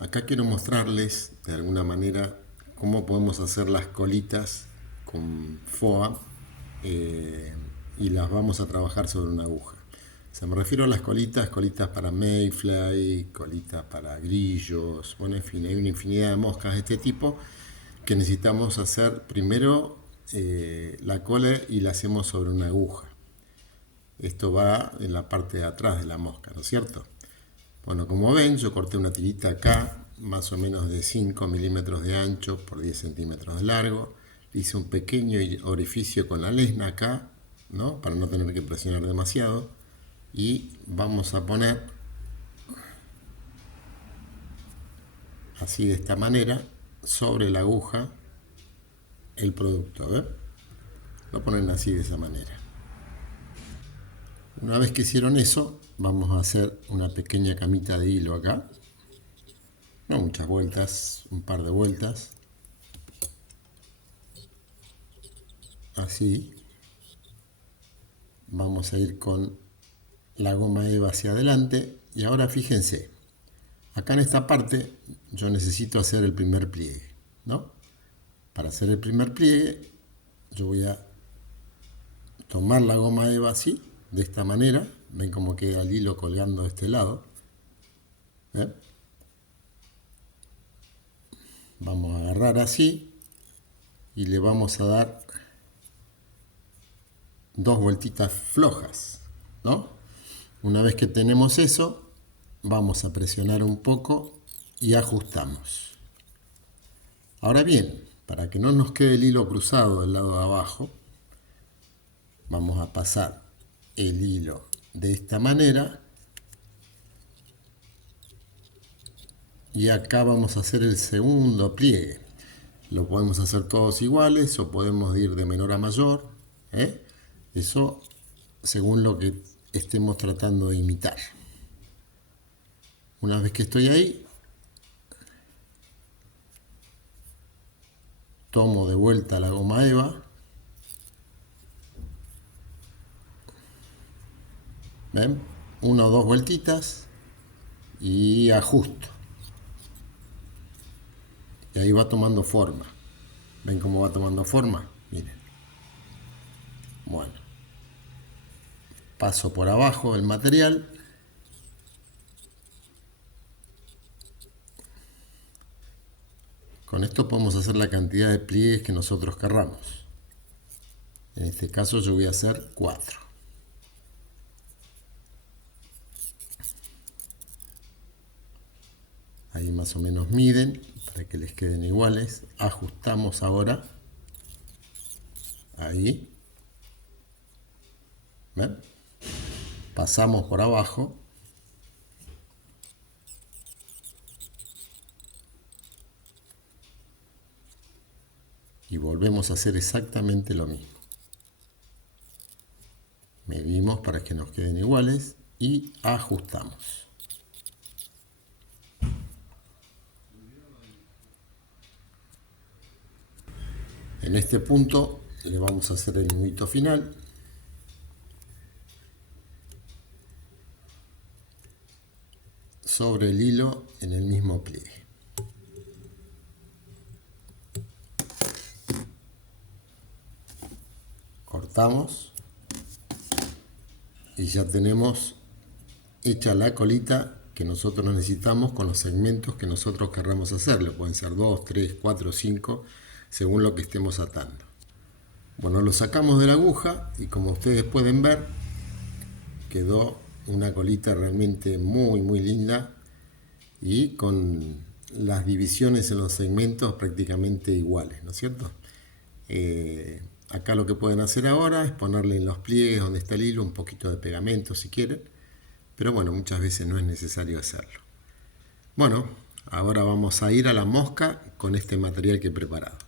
Acá quiero mostrarles de alguna manera cómo podemos hacer las colitas con foam y las vamos a trabajar sobre una aguja. Se me refiero a las colitas para mayfly, colitas para grillos, bueno, en fin, hay una infinidad de moscas de este tipo que necesitamos hacer primero la cola y la hacemos sobre una aguja. Esto va en la parte de atrás de la mosca, ¿no es cierto? Bueno, como ven, yo corté una tirita acá, más o menos de 5 milímetros de ancho por 10 centímetros de largo. Hice un pequeño orificio con la lesna acá, ¿no? Para no tener que presionar demasiado. Y vamos a poner así de esta manera sobre la aguja el producto. A ver, lo ponen así de esa manera. Una vez que hicieron eso, vamos a hacer una pequeña camita de hilo acá. No muchas vueltas, un par de vueltas. Así. Vamos a ir con la goma eva hacia adelante. Y ahora fíjense, acá en esta parte yo necesito hacer el primer pliegue, ¿no? Para hacer el primer pliegue, yo voy a tomar la goma eva así, de esta manera. Ven cómo queda el hilo colgando de este lado. ¿Ven? Vamos a agarrar así y le vamos a dar dos vueltitas flojas, ¿no? Una vez que tenemos eso, vamos a presionar un poco y ajustamos. Ahora bien, para que no nos quede el hilo cruzado del lado de abajo, vamos a pasar el hilo de esta manera y acá vamos a hacer el segundo pliegue. Lo podemos hacer todos iguales o podemos ir de menor a mayor, ¿eh? Eso según lo que estemos tratando de imitar. Una vez que estoy ahí, tomo de vuelta la goma eva. ¿Ven? Una o dos vueltitas y ajusto. Y ahí va tomando forma. ¿Ven cómo va tomando forma? Miren. Bueno. Paso por abajo el material. Con esto podemos hacer la cantidad de pliegues que nosotros querramos. En este caso yo voy a hacer 4. Ahí más o menos miden para que les queden iguales. Ajustamos ahora. Ahí. ¿Ven? Pasamos por abajo. Y volvemos a hacer exactamente lo mismo. Medimos para que nos queden iguales y ajustamos. En este punto le vamos a hacer el nudito final. Sobre el hilo en el mismo pliegue. Cortamos y ya tenemos hecha la colita que nosotros necesitamos con los segmentos que nosotros querramos hacerle. Pueden ser 2, 3, 4, 5, según lo que estemos atando. Bueno, lo sacamos de la aguja y como ustedes pueden ver, quedó una colita realmente muy linda y con las divisiones en los segmentos prácticamente iguales, ¿no es cierto? Acá lo que pueden hacer ahora es ponerle en los pliegues donde está el hilo un poquito de pegamento si quieren, pero bueno, muchas veces no es necesario hacerlo. Bueno, ahora vamos a ir a la mosca con este material que he preparado.